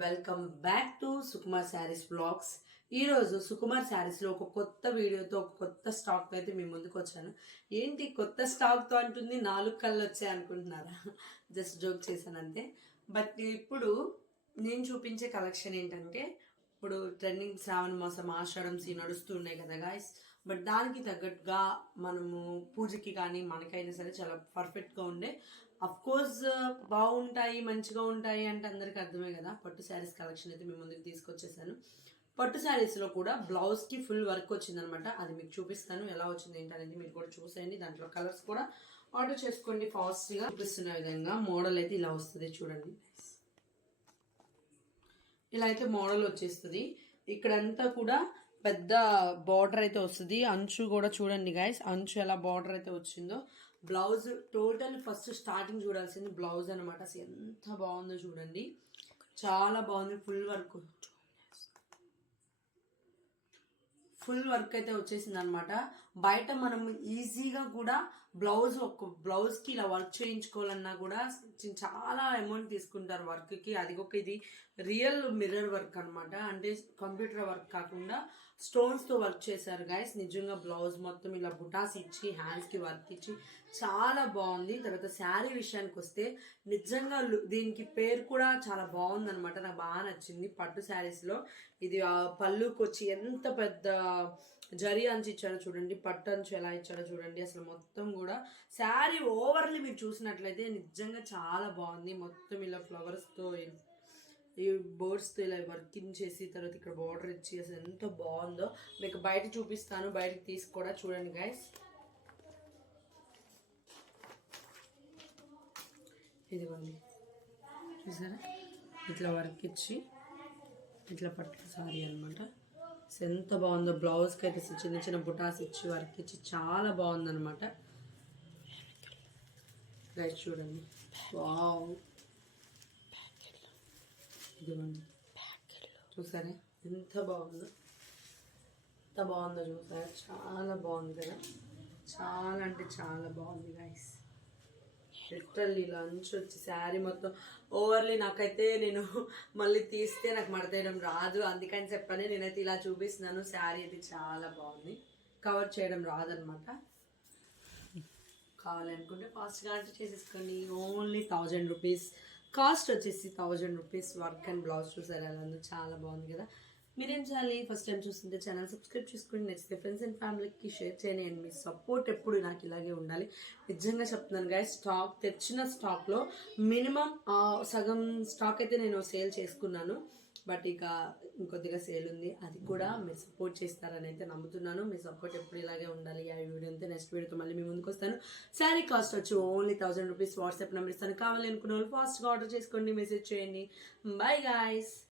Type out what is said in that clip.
Welcome back to Sukumar Sarees blogs. ఈరోజు సుకుమార్ శారీస్లో ఒక కొత్త వీడియోతో ఒక కొత్త స్టాక్ అయితే మీ ముందుకు వచ్చాను. ఏంటి కొత్త స్టాక్తో అంటుంది? నాలుగు కళ్ళు వచ్చాయి అనుకుంటున్నారా? జస్ట్ జోక్ చేశాను అంతే. బట్ ఇప్పుడు నేను చూపించే కలెక్షన్ ఏంటంటే ఇప్పుడు ట్రెండింగ్ శ్రావణ మాసం ఆషాఢం సీ నడుస్తూ ఉన్నాయి కదా గాయస్ బట్ దానికి తగ్గట్టుగా మనము పూజకి కానీ మనకైనా సరే చాలా పర్ఫెక్ట్గా ఉండే. అఫ్ కోర్స్ uh, బాగుంటాయి మంచిగా ఉంటాయి అంటే అందరికీ అర్థమే కదా. పట్టు శారీస్ కలెక్షన్ అయితే మేము ముందుకు తీసుకొచ్చేసాను. పట్టు శారీస్లో కూడా బ్లౌజ్కి ఫుల్ వర్క్ వచ్చిందనమాట అది మీకు చూపిస్తాను ఎలా వచ్చింది ఏంటనేది మీరు కూడా చూసేయండి. దాంట్లో కలర్స్ కూడా ఆర్డర్ చేసుకోండి ఫాస్ట్గా చూపిస్తున్న విధంగా మోడల్ అయితే ఇలా వస్తుంది చూడండి. ఇలా అయితే మోడల్ వచ్చేస్తుంది. ఇక్కడంతా కూడా పెద్ద బార్డర్ అయితే వస్తుంది. అంచు కూడా చూడండి గైస్ అంచు ఎలా బార్డర్ అయితే వచ్చిందో. బ్లౌజ్ టోటల్ ఫస్ట్ స్టార్టింగ్ చూడాల్సింది బ్లౌజ్ అనమాట అసలు ఎంత బాగుందో చూడండి. చాలా బాగుంది. ఫుల్ వర్క్ ఫుల్ వర్క్ అయితే వచ్చేసింది అనమాట బయట మనం ఈజీగా కూడా బ్లౌజ్ ఒక బ్లౌజ్కి ఇలా వర్క్ చేయించుకోవాలన్నా కూడా చాలా అమౌంట్ తీసుకుంటారు వర్క్కి. అది ఒక ఇది రియల్ మిర్రర్ వర్క్ అనమాట. అంటే కంప్యూటర్ వర్క్ కాకుండా స్టోన్స్తో వర్క్ చేశారు గైస్ నిజంగా బ్లౌజ్ మొత్తం ఇలా బుటాస్ ఇచ్చి హ్యాండ్స్కి వర్క్ ఇచ్చి చాలా బాగుంది. తర్వాత శారీ విషయానికి వస్తే నిజంగా దీనికి పేరు కూడా చాలా బాగుంది అనమాట నాకు బాగా నచ్చింది పట్టు శారీస్లో. ఇది పళ్ళుకొచ్చి పళ్ళుకి వచ్చి ఎంత పెద్ద జరి అంచు ఇచ్చాడో చూడండి పట్టు అంచు ఎలా ఇచ్చాడో చూడండి. అసలు మొత్తం కూడా శారీ ఓవర్లీ మీరు చూసినట్లయితే నిజంగా చాలా బాగుంది. మొత్తం ఇలా ఫ్లవర్స్తో ఈ బోర్డ్స్తో ఇలా వర్కింగ్ చేసి తర్వాత ఇక్కడ బార్డర్ ఇచ్చి అసలు ఎంత బాగుందో. మీకు బయట చూపిస్తాను బయటకు తీసి కూడా చూడండి గైస్ ఇదిగోండి. చూసారా? ఇట్లా వర్క్ ఇచ్చి ఇట్లా పట్టు సారీ అనమాట ఎంత బాగుందో బ్లౌజ్కి అయితే చిన్న చిన్న బుటాస్ ఇచ్చి వర్క్ ఇచ్చి చాలా బాగుందనమాట రైట్ చూడండి. వావ్ ఇదిగోండి. చూసారా? ఎంత బాగుందో. ఎంత బాగుందో చూసారా? చాలా బాగుంది కదా. చాలా అంటే చాలా బాగుంది గైస్ లిటరల్లీ లంచ్ వచ్చి శారీ మొత్తం ఓవర్లీ నాకైతే నేను మళ్ళీ తీస్తే నాకు మడతేయడం రాదు. అందుకని చెప్పని నేనైతే ఇలా చూపిస్తున్నాను. శారీ అయితే చాలా బాగుంది. కవర్ చేయడం రాదనమాట. కావాలనుకుంటే ఫాస్ట్గా ఆర్డర్ చేసేసుకోండి. ఓన్లీ థౌజండ్ రూపీస్ కాస్ట్ వచ్చేసి thousand rupees work and blouse చూసారు? అలా చాలా బాగుంది కదా. మీరేం చేయాలి? ఫస్ట్ టైం చూస్తుంటే ఛానల్ సబ్స్క్రైబ్ చేసుకుని నచ్చితే ఫ్రెండ్స్ అండ్ ఫ్యామిలీకి షేర్ చేయండి అండ్ మీ సపోర్ట్ ఎప్పుడు నాకు ఇలాగే ఉండాలి. నిజంగా చెప్తున్నాను గాయ స్టాక్ తెచ్చిన స్టాక్లో మినిమం సగం స్టాక్ అయితే నేను సేల్ చేసుకున్నాను. బట్ ఇక ఇంకొద్దిగా సేల్ ఉంది. అది కూడా మీరు సపోర్ట్ చేస్తారని అయితే నమ్ముతున్నాను. మీ సపోర్ట్ ఎప్పుడు ఇలాగే ఉండాలి. ఆ వీడియో అంతే నెక్స్ట్ వీడియోతో మళ్ళీ మీ ముందుకు వస్తాను. శారీ కాస్ట్ వచ్చి only thousand rupees WhatsApp number ఇస్తాను. కావాలి అనుకున్న వాళ్ళు ఫాస్ట్గా ఆర్డర్ చేసుకోండి. మెసేజ్ చేయండి. Bye guys